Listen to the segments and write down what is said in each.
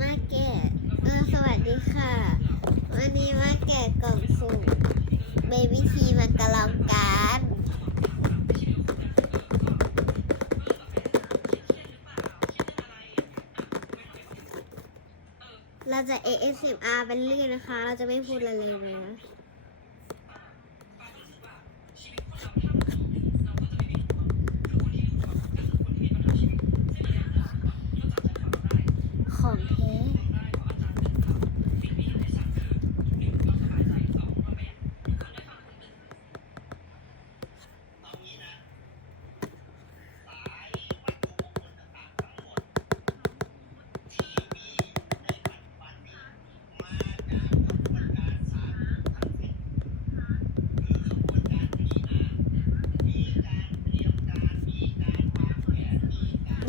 มาแกะเออสวัสดีค่ะ วันนี้มาแกะกล่องสุ่มเบบี้ทีมากระลองการเราจะ ASMR เป็นเรื่องนะคะ เราจะไม่พูดอะไรเลยนะ ของแท้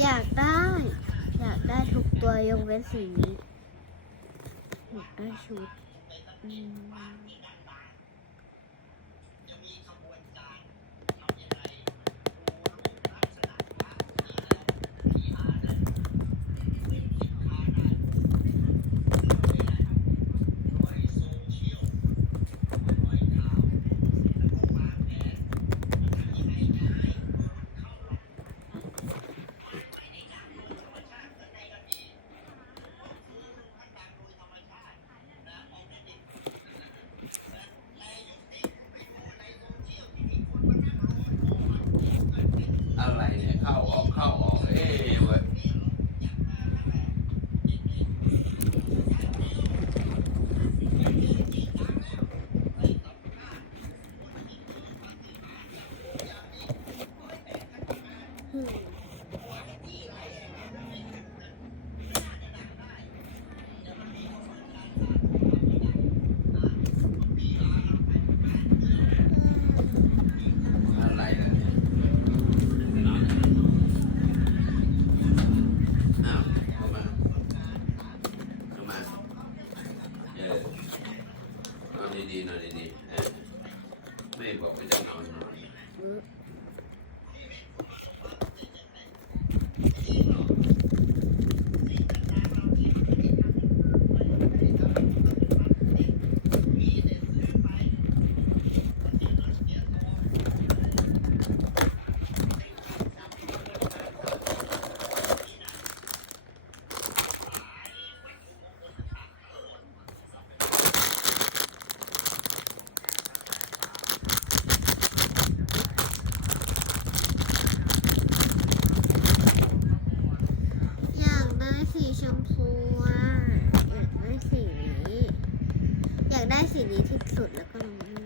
อยาก ได้ อยากได้ทุกตัวยกเว้นสีนี้อยากได้ชุดอืมอะไร เข้าออกเข้าออกเอ๊ะไรนะเนี่ยอ้าวเข้ามาเข้ามาเออเอาดีๆนอนดีๆเออ ไม่บอกไม่จะนอนนอน อืมอยากได้สีชมพูอะอยากได้สีนี้ อยากได้สีนี้ที่สุดแล้วก็ลงมี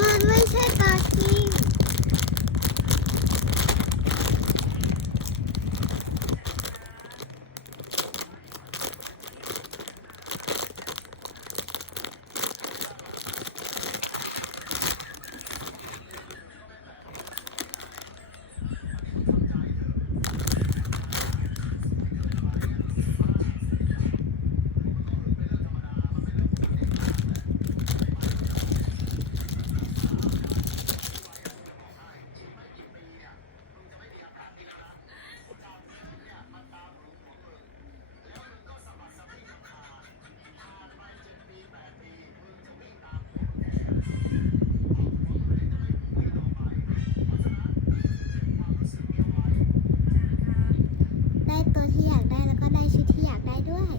มันไม่ใช่ตากิ้ง ได้ตัวที่อยากได้แล้วก็ได้ ชุดที่อยากได้ด้วย